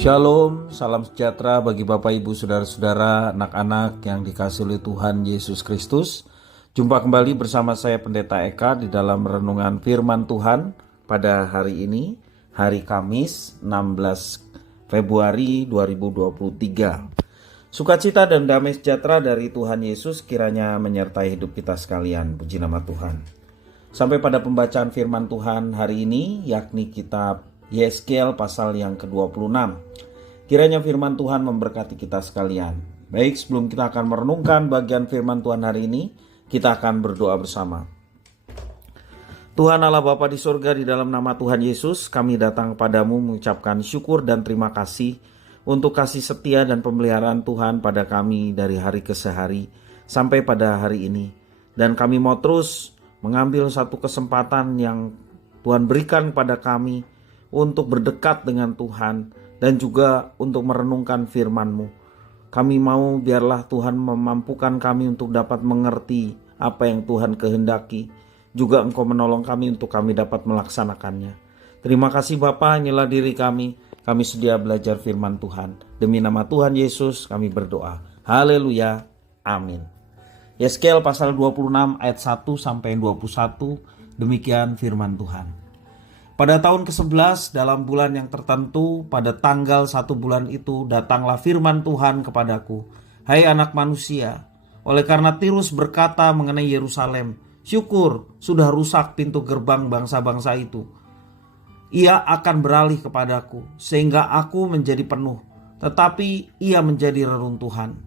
Shalom, salam sejahtera bagi Bapak Ibu Saudara-saudara, anak-anak yang dikasihi oleh Tuhan Yesus Kristus. Jumpa kembali bersama saya Pendeta Eka di dalam renungan firman Tuhan pada hari ini, hari Kamis 16 Februari 2023. Sukacita dan damai sejahtera dari Tuhan Yesus kiranya menyertai hidup kita sekalian. Puji nama Tuhan. Sampai pada pembacaan firman Tuhan hari ini, yakni kitab Yeskel pasal yang ke-26. Kiranya firman Tuhan memberkati kita sekalian. Baik, sebelum kita akan merenungkan bagian firman Tuhan hari ini, kita akan berdoa bersama. Tuhan Allah Bapa di surga, di dalam nama Tuhan Yesus, kami datang kepadamu mengucapkan syukur dan terima kasih untuk kasih setia dan pemeliharaan Tuhan pada kami dari hari ke hari sampai pada hari ini. Dan kami mau terus mengambil satu kesempatan yang Tuhan berikan kepada kami untuk berdekat dengan Tuhan dan juga untuk merenungkan firman-Mu. Kami mau biarlah Tuhan memampukan kami untuk dapat mengerti apa yang Tuhan kehendaki. Juga Engkau menolong kami untuk kami dapat melaksanakannya. Terima kasih Bapa, inilah diri kami sedia belajar firman Tuhan. Demi nama Tuhan Yesus kami berdoa. Haleluya, amin. Yeskel pasal 26 ayat 1 sampai 21, demikian firman Tuhan. Pada tahun ke-11 dalam bulan yang tertentu, pada tanggal 1 bulan itu, datanglah firman Tuhan kepadaku. Hai anak manusia, oleh karena Tirus berkata mengenai Yerusalem, syukur sudah rusak pintu gerbang bangsa-bangsa itu. Ia akan beralih kepadaku, sehingga aku menjadi penuh, tetapi ia menjadi reruntuhan.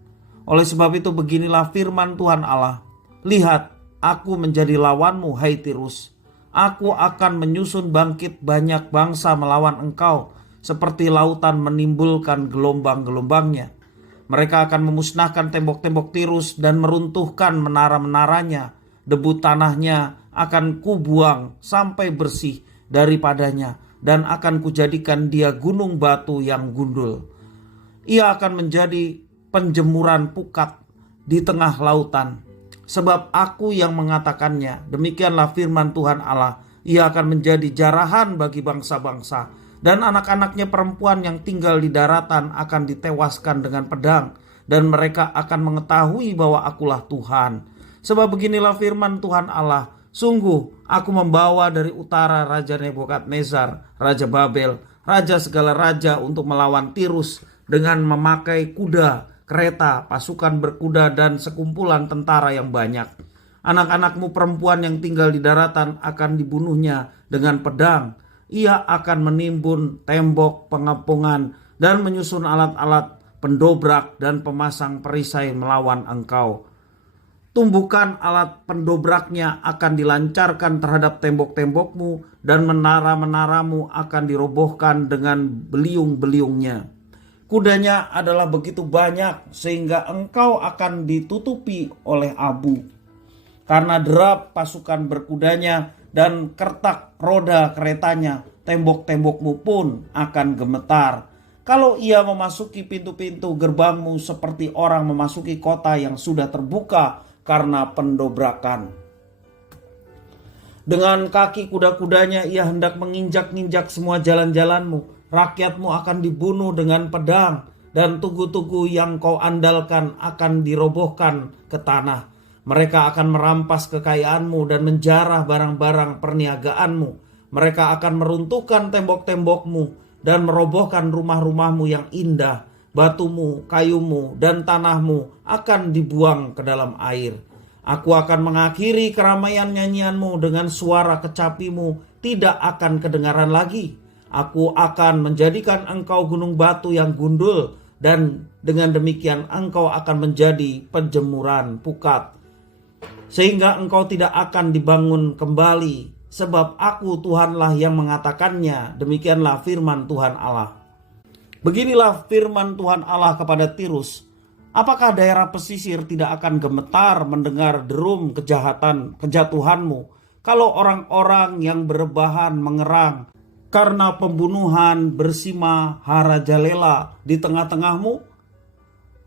Oleh sebab itu beginilah firman Tuhan Allah. Lihat, aku menjadi lawanmu, hai Tirus. Aku akan menyusun bangkit banyak bangsa melawan engkau, seperti lautan menimbulkan gelombang-gelombangnya. Mereka akan memusnahkan tembok-tembok Tirus dan meruntuhkan menara-menaranya. Debu tanahnya akan kubuang sampai bersih daripadanya, dan akan kujadikan dia gunung batu yang gundul. Ia akan menjadi penjemuran pukat di tengah lautan. Sebab aku yang mengatakannya, demikianlah firman Tuhan Allah. Ia akan menjadi jarahan bagi bangsa-bangsa, dan anak-anaknya perempuan yang tinggal di daratan akan ditewaskan dengan pedang, dan mereka akan mengetahui bahwa akulah Tuhan. Sebab beginilah firman Tuhan Allah, sungguh aku membawa dari utara Raja Nebukadnezar, Raja Babel, raja segala raja untuk melawan Tirus dengan memakai kuda, kereta, pasukan berkuda, dan sekumpulan tentara yang banyak. Anak-anakmu perempuan yang tinggal di daratan akan dibunuhnya dengan pedang. Ia akan menimbun tembok pengepungan dan menyusun alat-alat pendobrak dan pemasang perisai melawan engkau. Tumbukan alat pendobraknya akan dilancarkan terhadap tembok-tembokmu, dan menara-menaramu akan dirobohkan dengan beliung-beliungnya. Kudanya adalah begitu banyak sehingga engkau akan ditutupi oleh abu. Karena derap pasukan berkudanya dan kertak roda keretanya, tembok-tembokmu pun akan gemetar. Kalau ia memasuki pintu-pintu gerbangmu seperti orang memasuki kota yang sudah terbuka karena pendobrakan. Dengan kaki kuda-kudanya ia hendak menginjak-injak semua jalan-jalanmu. Rakyatmu akan dibunuh dengan pedang, dan tugu-tugu yang kau andalkan akan dirobohkan ke tanah. Mereka akan merampas kekayaanmu dan menjarah barang-barang perniagaanmu. Mereka akan meruntuhkan tembok-tembokmu dan merobohkan rumah-rumahmu yang indah. Batumu, kayumu, dan tanahmu akan dibuang ke dalam air. Aku akan mengakhiri keramaian nyanyianmu dengan suara kecapimu tidak akan kedengaran lagi. Aku akan menjadikan engkau gunung batu yang gundul, dan dengan demikian engkau akan menjadi penjemuran pukat, sehingga engkau tidak akan dibangun kembali. Sebab aku Tuhanlah yang mengatakannya, demikianlah firman Tuhan Allah. Beginilah firman Tuhan Allah kepada Tirus. Apakah daerah pesisir tidak akan gemetar mendengar derum kejatuhanmu, kalau orang-orang yang berebahan mengerang karena pembunuhan bersima harajalela di tengah-tengahmu?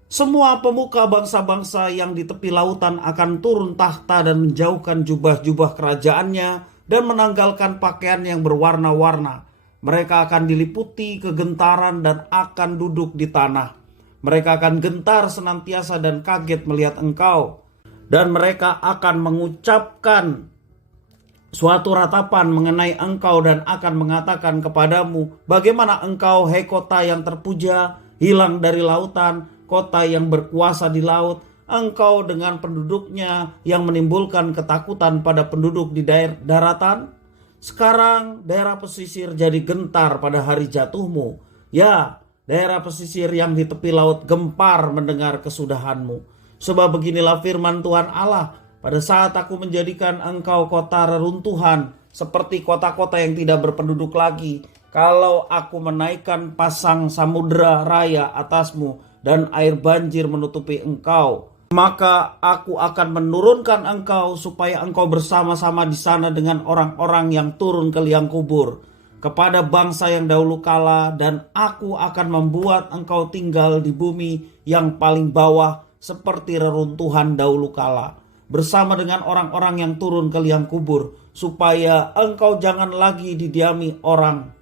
Semua pemuka bangsa-bangsa yang di tepi lautan akan turun tahta dan menjauhkan jubah-jubah kerajaannya dan menanggalkan pakaian yang berwarna-warna. Mereka akan diliputi kegentaran dan akan duduk di tanah. Mereka akan gentar senantiasa dan kaget melihat Engkau. Dan mereka akan mengucapkan suatu ratapan mengenai Engkau dan akan mengatakan kepadamu, bagaimana Engkau, hei kota yang terpuja, hilang dari lautan, kota yang berkuasa di laut. Engkau dengan penduduknya yang menimbulkan ketakutan pada penduduk di daratan. Sekarang daerah pesisir jadi gentar pada hari jatuhmu. Ya, daerah pesisir yang di tepi laut gempar mendengar kesudahanmu. Sebab beginilah firman Tuhan Allah, pada saat aku menjadikan engkau kota reruntuhan, seperti kota-kota yang tidak berpenduduk lagi, kalau aku menaikkan pasang samudera raya atasmu dan air banjir menutupi engkau, maka aku akan menurunkan engkau supaya engkau bersama-sama di sana dengan orang-orang yang turun ke liang kubur, kepada bangsa yang dahulu kala, dan aku akan membuat engkau tinggal di bumi yang paling bawah seperti reruntuhan dahulu kala, bersama dengan orang-orang yang turun ke liang kubur, supaya engkau jangan lagi didiami orang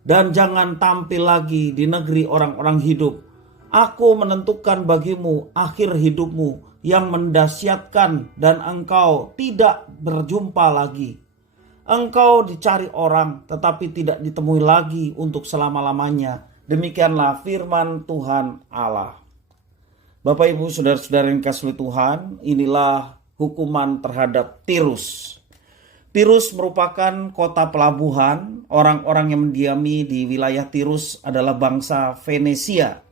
dan jangan tampil lagi di negeri orang-orang hidup. Aku menentukan bagimu akhir hidupmu yang mendasyatkan, dan engkau tidak berjumpa lagi. Engkau dicari orang tetapi tidak ditemui lagi untuk selama-lamanya. Demikianlah firman Tuhan Allah. Bapak, Ibu, saudara-saudara yang dikasihi Tuhan, inilah hukuman terhadap Tirus. Tirus merupakan kota pelabuhan. Orang-orang yang mendiami di wilayah Tirus adalah bangsa Venesia.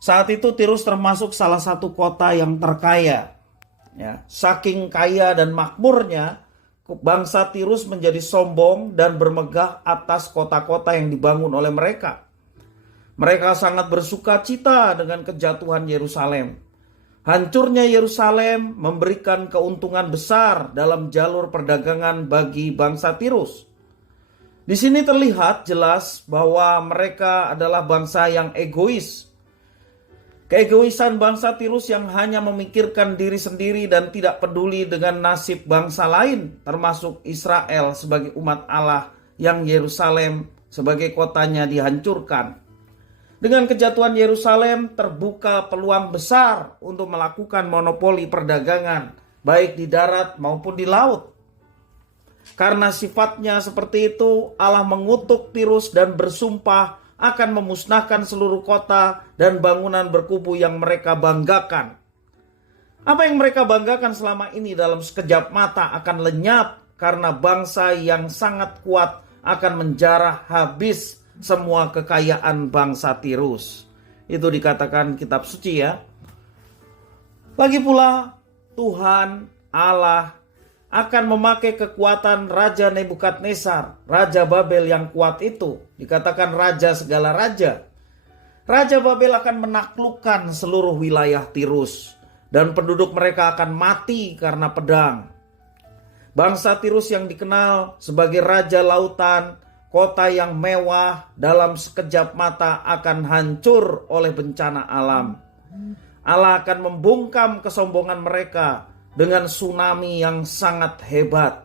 Saat itu Tirus termasuk salah satu kota yang terkaya. Ya, saking kaya dan makmurnya, bangsa Tirus menjadi sombong dan bermegah atas kota-kota yang dibangun oleh mereka. Mereka sangat bersuka cita dengan kejatuhan Yerusalem. Hancurnya Yerusalem memberikan keuntungan besar dalam jalur perdagangan bagi bangsa Tirus. Di sini terlihat jelas bahwa mereka adalah bangsa yang egois. Keegoisan bangsa Tirus yang hanya memikirkan diri sendiri dan tidak peduli dengan nasib bangsa lain, termasuk Israel sebagai umat Allah yang Yerusalem sebagai kotanya dihancurkan. Dengan kejatuhan Yerusalem terbuka peluang besar untuk melakukan monopoli perdagangan, baik di darat maupun di laut. Karena sifatnya seperti itu, Allah mengutuk Tirus dan bersumpah akan memusnahkan seluruh kota dan bangunan berkubu yang mereka banggakan. Apa yang mereka banggakan selama ini dalam sekejap mata akan lenyap, karena bangsa yang sangat kuat akan menjarah habis semua kekayaan bangsa Tirus. Itu dikatakan kitab suci, ya. Lagi pula Tuhan Allah akan memakai kekuatan Raja Nebukadnezar, Raja Babel yang kuat itu. Dikatakan raja segala raja. Raja Babel akan menaklukkan seluruh wilayah Tirus, dan penduduk mereka akan mati karena pedang. Bangsa Tirus yang dikenal sebagai raja lautan, kota yang mewah, dalam sekejap mata akan hancur oleh bencana alam. Allah akan membungkam kesombongan mereka dengan tsunami yang sangat hebat.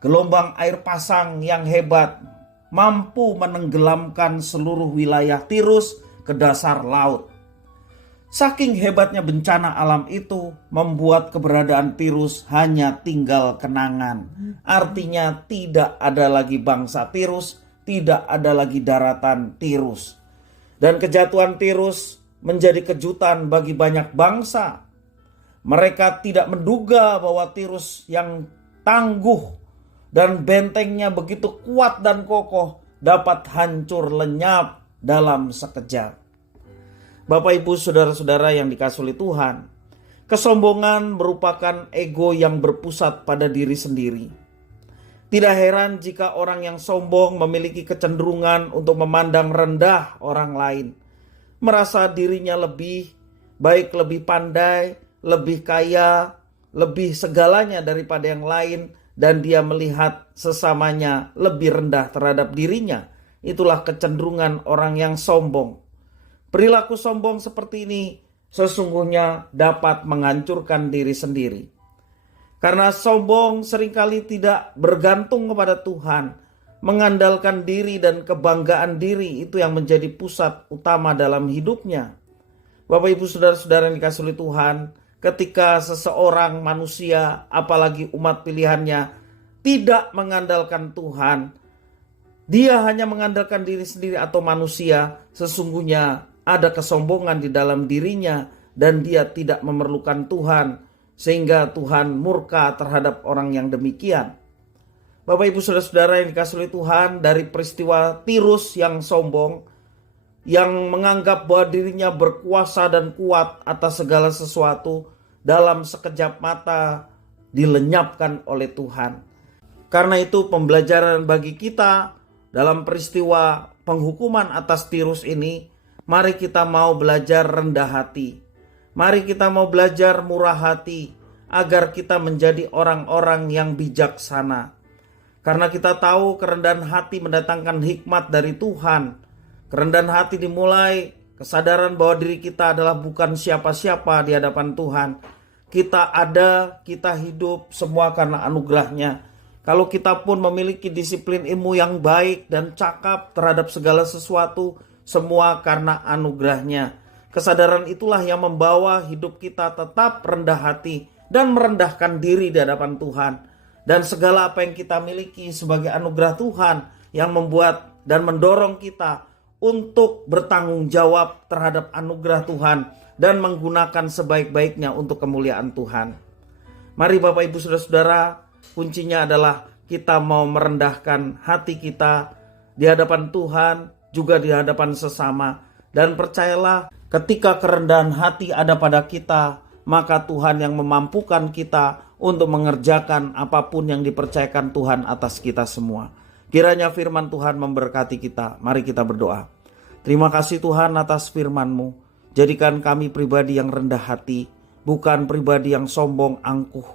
Gelombang air pasang yang hebat mampu menenggelamkan seluruh wilayah Tirus ke dasar laut. Saking hebatnya bencana alam itu membuat keberadaan Tirus hanya tinggal kenangan. Artinya tidak ada lagi bangsa Tirus, tidak ada lagi daratan Tirus. Dan kejatuhan Tirus menjadi kejutan bagi banyak bangsa. Mereka tidak menduga bahwa Tirus yang tangguh dan bentengnya begitu kuat dan kokoh dapat hancur lenyap dalam sekejap. Bapak, Ibu, saudara-saudara yang dikasihi Tuhan, kesombongan merupakan ego yang berpusat pada diri sendiri. Tidak heran jika orang yang sombong memiliki kecenderungan untuk memandang rendah orang lain, merasa dirinya lebih baik, lebih pandai, lebih kaya, lebih segalanya daripada yang lain, dan dia melihat sesamanya lebih rendah terhadap dirinya. Itulah kecenderungan orang yang sombong. Perilaku sombong seperti ini sesungguhnya dapat menghancurkan diri sendiri. Karena sombong seringkali tidak bergantung kepada Tuhan, mengandalkan diri dan kebanggaan diri itu yang menjadi pusat utama dalam hidupnya. Bapak Ibu saudara-saudara yang dikasihi oleh Tuhan, ketika seseorang manusia, apalagi umat pilihannya, tidak mengandalkan Tuhan, dia hanya mengandalkan diri sendiri atau manusia, sesungguhnya ada kesombongan di dalam dirinya dan dia tidak memerlukan Tuhan, sehingga Tuhan murka terhadap orang yang demikian. Bapak Ibu saudara-saudara yang dikasihi oleh Tuhan, dari peristiwa Tirus yang sombong, yang menganggap bahwa dirinya berkuasa dan kuat atas segala sesuatu, dalam sekejap mata dilenyapkan oleh Tuhan. Karena itu pembelajaran bagi kita dalam peristiwa penghukuman atas Tirus ini, mari kita mau belajar rendah hati. Mari kita mau belajar murah hati, agar kita menjadi orang-orang yang bijaksana. Karena kita tahu kerendahan hati mendatangkan hikmat dari Tuhan. Kerendahan hati dimulai kesadaran bahwa diri kita adalah bukan siapa-siapa di hadapan Tuhan. Kita ada, kita hidup, semua karena anugerahnya. Kalau kita pun memiliki disiplin ilmu yang baik dan cakap terhadap segala sesuatu, semua karena anugerahnya. Kesadaran itulah yang membawa hidup kita tetap rendah hati dan merendahkan diri di hadapan Tuhan. Dan segala apa yang kita miliki sebagai anugerah Tuhan yang membuat dan mendorong kita untuk bertanggung jawab terhadap anugerah Tuhan dan menggunakan sebaik-baiknya untuk kemuliaan Tuhan. Mari Bapak Ibu saudara-saudara, kuncinya adalah kita mau merendahkan hati kita di hadapan Tuhan, juga di hadapan sesama. Dan percayalah, ketika kerendahan hati ada pada kita, maka Tuhan yang memampukan kita untuk mengerjakan apapun yang dipercayakan Tuhan atas kita semua. Kiranya firman Tuhan memberkati kita. Mari kita berdoa. Terima kasih Tuhan atas firman-Mu. Jadikan kami pribadi yang rendah hati, bukan pribadi yang sombong angkuh.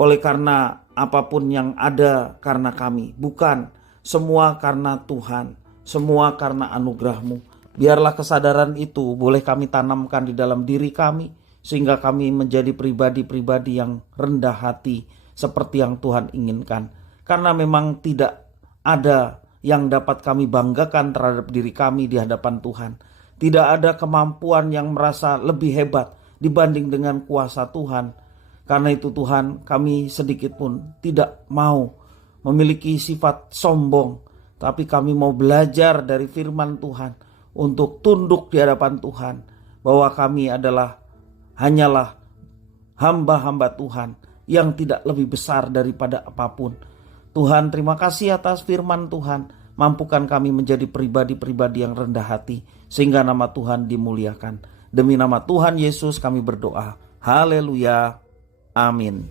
Oleh karena apapun yang ada karena kami, bukan, semua karena Tuhan, semua karena anugerah-Mu. Biarlah kesadaran itu boleh kami tanamkan di dalam diri kami, sehingga kami menjadi pribadi-pribadi yang rendah hati seperti yang Tuhan inginkan. Karena memang tidak ada yang dapat kami banggakan terhadap diri kami di hadapan Tuhan. Tidak ada kemampuan yang merasa lebih hebat dibanding dengan kuasa Tuhan. Karena itu Tuhan, kami sedikit pun tidak mau memiliki sifat sombong, tapi kami mau belajar dari firman Tuhan untuk tunduk di hadapan Tuhan, bahwa kami hanyalah hamba-hamba Tuhan yang tidak lebih besar daripada apapun. Tuhan, terima kasih atas firman Tuhan. Mampukan kami menjadi pribadi-pribadi yang rendah hati, sehingga nama Tuhan dimuliakan. Demi nama Tuhan Yesus kami berdoa. Haleluya. Amin.